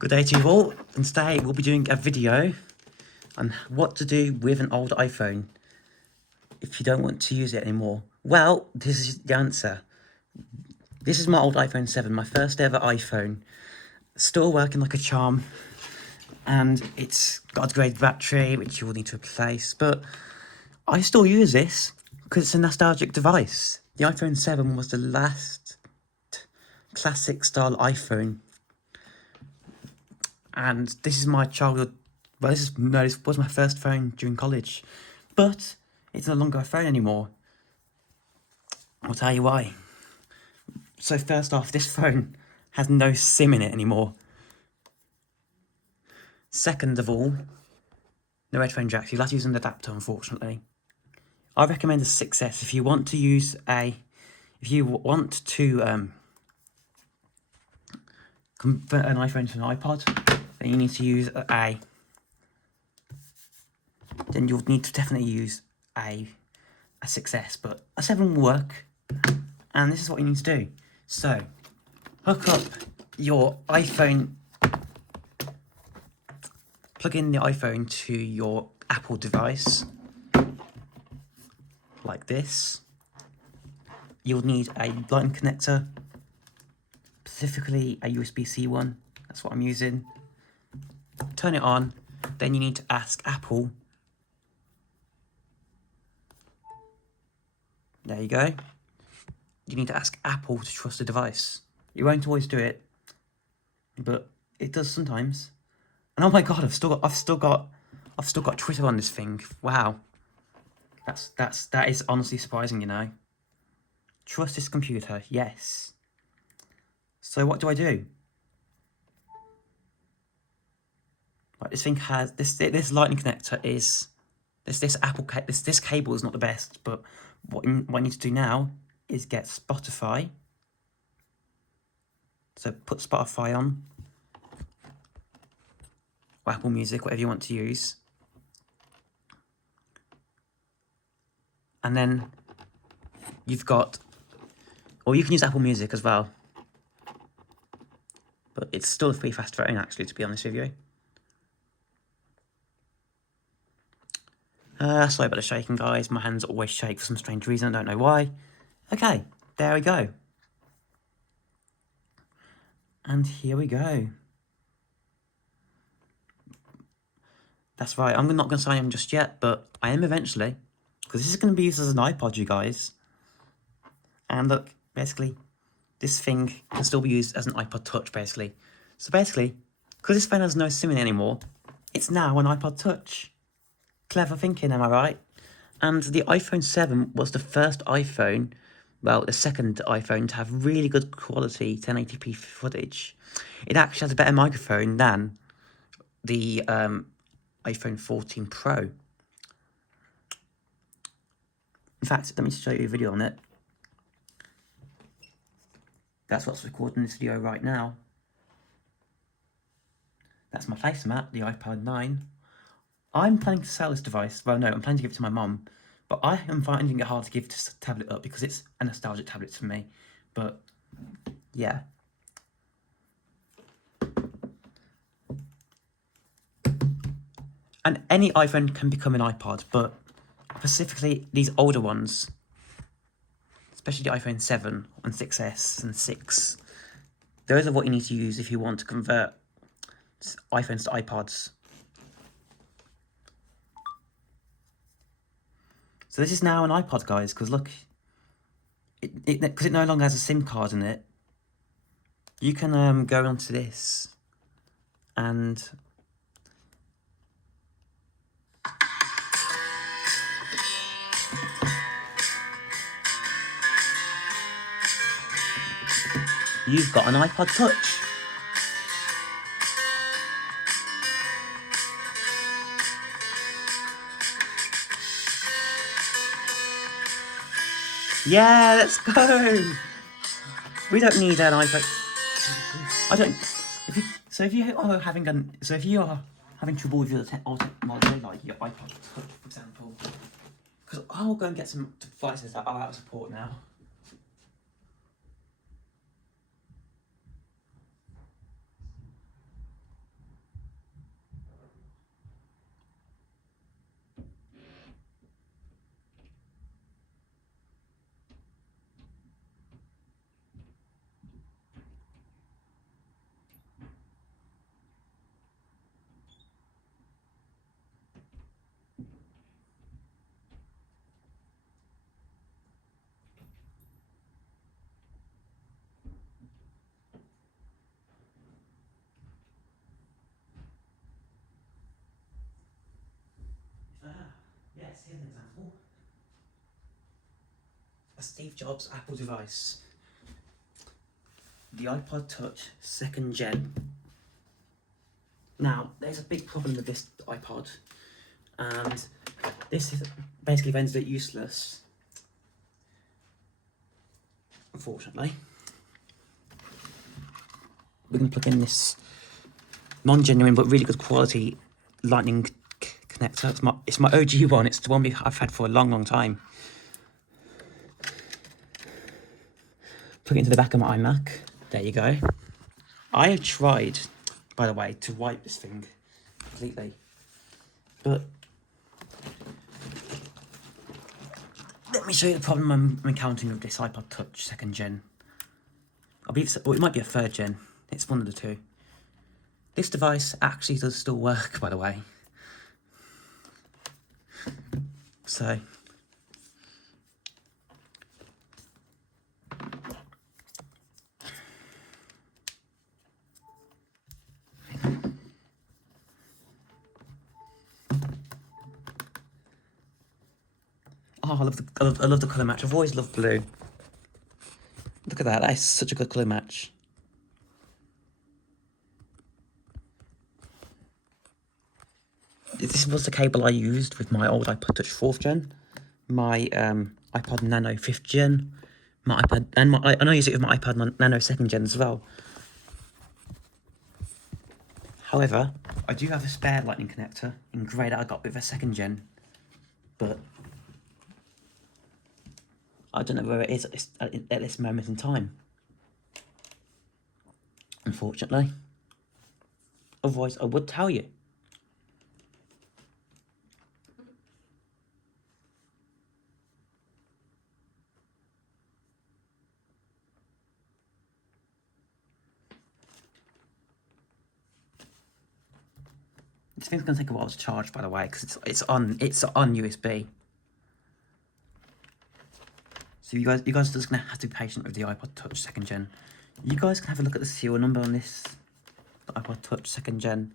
Good day to you all, and today we'll be doing a video on what to do with an old iPhone if you don't want to use it anymore. Well, this is the answer. This is my old iPhone 7, my first ever iPhone. Still working like a charm, and it's got a great battery, which you will need to replace, but I still use this because it's a nostalgic device. The iPhone 7 was the last classic style iPhone. And this is my childhood. Well, this was my first phone during college, but it's no longer a phone anymore. I'll tell you why. So first off, this phone has no SIM in it anymore. Second of all, no headphone jacks. You'll have to use an adapter, unfortunately. I recommend a 6S if you want to use if you want to convert an iPhone to an iPod, then you need to use then you'll need to definitely use a 6S, but a 7 will work, and this is what you need to do. So, hook up your iPhone, plug in the iPhone to your Apple device, like this. You'll need a lightning connector, specifically a USB-C one, that's what I'm using. Turn it on, then you need to ask Apple. There you go. You need to ask Apple to trust the device. You won't always do it, but it does sometimes. And oh my god, I've still got Twitter on this thing. Wow, that is honestly surprising, you know. Trust this computer, yes. So what do I do? Right, this thing has this lightning connector is this cable is not the best, but what I need to do now is get Spotify. So put Spotify on, or Apple Music, whatever you want to use. And then you've got, or you can use Apple Music as well. But it's still a pretty fast phone, actually, to be honest with you. Sorry about the shaking, guys. My hands always shake for some strange reason. I don't know why. Okay, there we go. And here we go. That's right, I'm not going to say I am just yet, but I am eventually. Because this is going to be used as an iPod, you guys. And look, basically, this thing can still be used as an iPod Touch, basically. So basically, because this phone has no SIM in it anymore, it's now an iPod Touch. Clever thinking, am I right? And the iPhone 7 was the first iPhone, well, the second iPhone to have really good quality 1080p footage. It actually has a better microphone than the iPhone 14 Pro. In fact, let me show you a video on it. That's what's recording this video right now. That's my placemat, the iPod 9. I'm planning to sell this device. Well, no, I'm planning to give it to my mum. But I am finding it hard to give this tablet up because it's a nostalgic tablet for me. But, yeah. And any iPhone can become an iPod, but specifically these older ones, especially the iPhone 7 and 6S and 6, those are what you need to use if you want to convert iPhones to iPods. So this is now an iPod, guys, because look, because it no longer has a SIM card in it, you can go onto this and you've got an iPod Touch. Yeah, let's go. We don't need an iPhone. I don't. If you are having trouble with your old technology, like your iPod Touch, for example, because I'll go and get some devices that are out of support now. a Steve Jobs Apple device. The iPod Touch 2nd Gen. Now, there's a big problem with this iPod, and this is basically renders it useless, unfortunately. We're going to plug in this non-genuine but really good quality lightning connector. It's my OG one. It's the one I've had for a long time. Plug it into the back of my iMac. There you go. I have tried, by the way, to wipe this thing completely, but let me show you the problem I'm encountering with this iPod Touch 2nd Gen. I believe it might be a 3rd Gen. It's one of the two. This device actually does still work, by the way. So oh, I love the colour match. I've always loved blue. Look at that. That is such a good colour match. This was the cable I used with my old iPod Touch 4th Gen, my iPod Nano 5th Gen, my iPad, and I use it with my iPod Nano 2nd Gen as well. However, I do have a spare lightning connector in grey that I got with a 2nd Gen, but I don't know where it is at this moment in time, unfortunately. Otherwise, I would tell you. This thing's gonna take a while to charge, by the way, because it's on USB. So you guys are just gonna have to be patient with the iPod Touch 2nd Gen. You guys can have a look at the serial number on this, the iPod Touch 2nd Gen.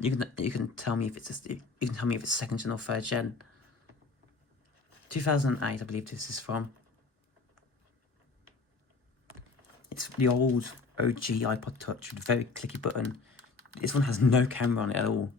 You can tell me if it's 2nd Gen or 3rd Gen. 2008, I believe this is from. It's the old OG iPod Touch with a very clicky button. This one has no camera on it at all.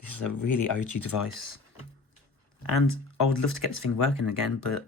This is a really OG device. And I would love to get this thing working again, but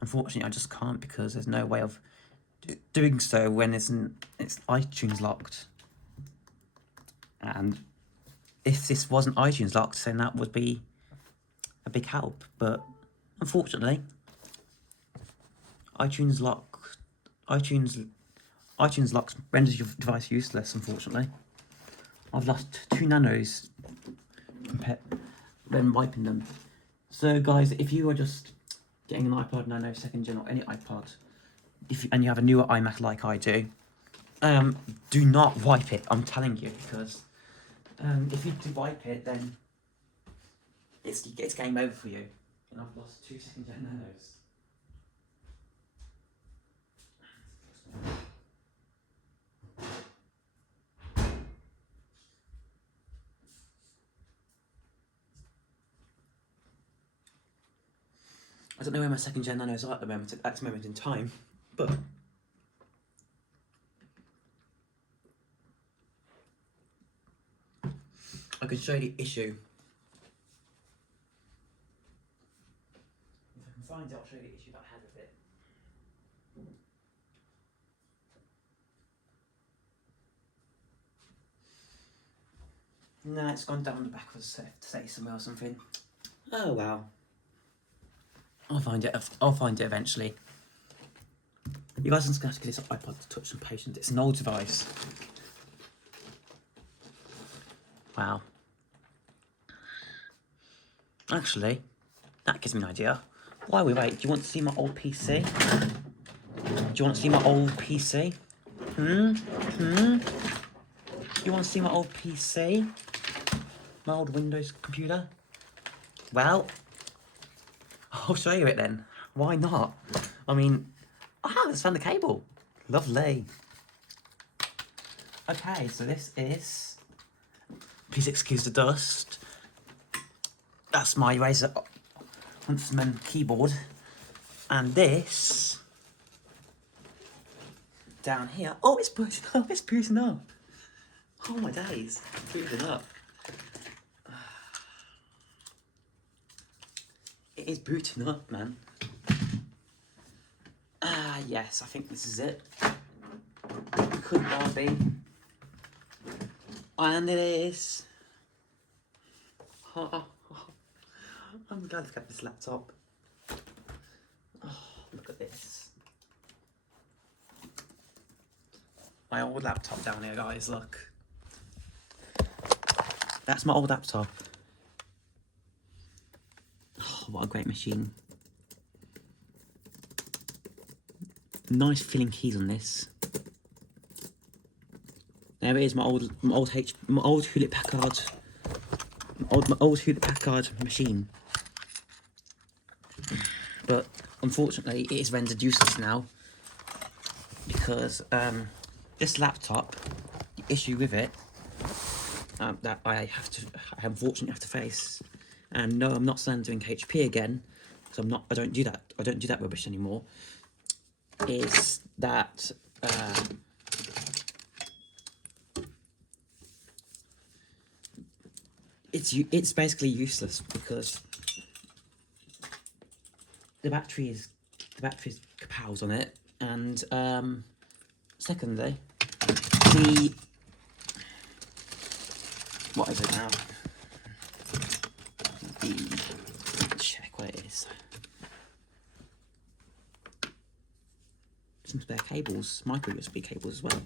unfortunately I just can't because there's no way of doing so when it's iTunes locked. And if this wasn't iTunes locked, then that would be a big help. But unfortunately, iTunes locks renders your device useless, unfortunately. I've lost 2 nanos when wiping them. So guys, if you are just getting an iPod Nano 2nd Gen or any iPod, and you have a newer iMac like I do, do not wipe it, I'm telling you, because if you do wipe it, then it's game over for you. And I've lost 2 2nd Gen Nanos. I don't know where my 2nd Gen Nanos are at this moment in time, but I can show you the issue. If I can find it, I'll show you the issue that I had with it. No, it's gone down the back of the set to say somewhere or something. Oh well. I'll find it eventually. You guys are just going to have to give this iPod Touch some patience. It's an old device. Wow. Actually, that gives me an idea. While we wait, do you want to see my old PC? Do you want to see my old PC? You want to see my old PC? My old Windows computer? Well, I'll show you it then. Why not? I mean, let's find the cable. Lovely. Okay, so this is, please excuse the dust. That's my Razer Huntsman keyboard. And this down here. Oh, it's booting up. It's booting up. Oh my days. It's booting up. It is booting up, man. Yes, I think this is it. Could well be. And it is. Oh, I'm glad I've got this laptop. Oh, look at this. My old laptop down here, guys, look. That's my old laptop. Oh, what a great machine. Nice filling keys on this. There it is, my old Hewlett Packard, my old Hewlett Packard machine. But unfortunately, it is rendered useless now because this laptop, the issue with it that I unfortunately have to face, and no, I'm not slandering HP again because I don't do that rubbish anymore. Is that it's basically useless because the battery's kapows on it, and secondly, what is it now? Check what it is. Some spare cables, micro USB cables as well.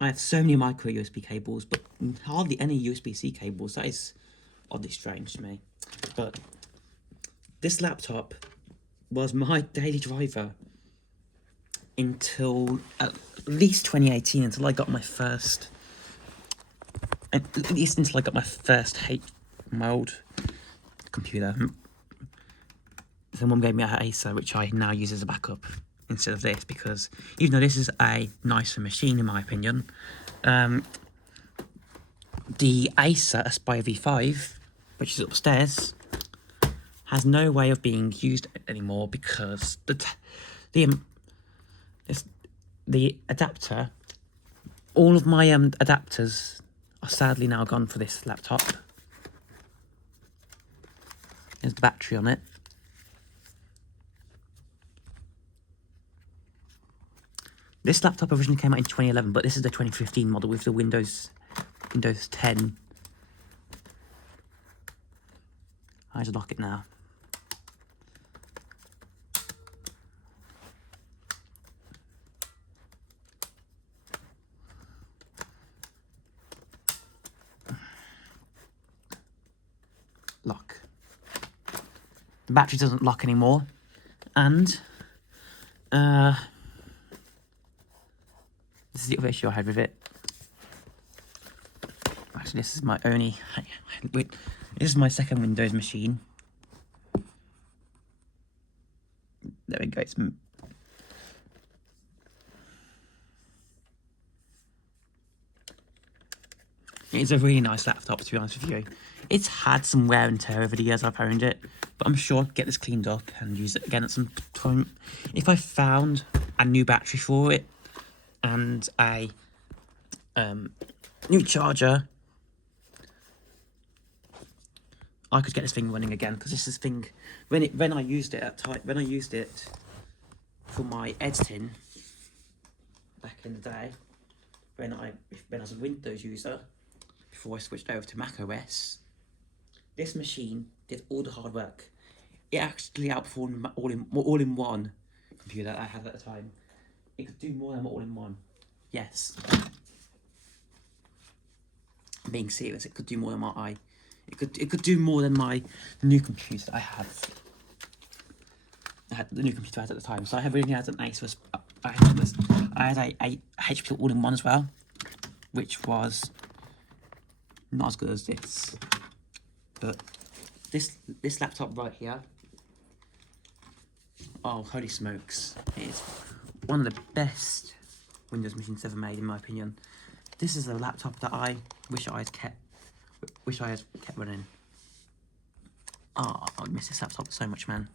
I have so many micro USB cables, but hardly any USB-C cables. That is oddly strange to me. But this laptop was my daily driver until at least 2018, until I got my first. At least until I got my old computer. So Mum gave me a Acer, which I now use as a backup instead of this, because even though this is a nicer machine in my opinion, the Acer Aspire V5, which is upstairs, has no way of being used anymore because the adapter, all of my adapters are sadly now gone for this laptop. There's the battery on it. This laptop originally came out in 2011, but this is the 2015 model with the Windows 10. I just lock it now. Lock. The battery doesn't lock anymore, and this is the other issue I had with it. Actually, this is my only. Wait, this is my second Windows machine. There we go. It's a really nice laptop, to be honest with you. It's had some wear and tear over the years I've owned it, but I'm sure I'll get this cleaned up and use it again at some point. If I found a new battery for it and a new charger, I could get this thing running again, because this thing, when I used it for my editing back in the day, when I was a Windows user, before I switched over to Mac OS, this machine did all the hard work. It actually outperformed my all-in-one computer that I had at the time. It could do more than all-in-one. Yes. I'm being serious. It could do more than It could do more than my new computer that I have. The new computer I had at the time. So I originally had an Asus. I had a HP all-in-one as well, which was not as good as this. But this laptop right here, oh holy smokes, it's one of the best Windows machines ever made in my opinion. This is a laptop that I wish I had kept running. Oh, I miss this laptop so much, man.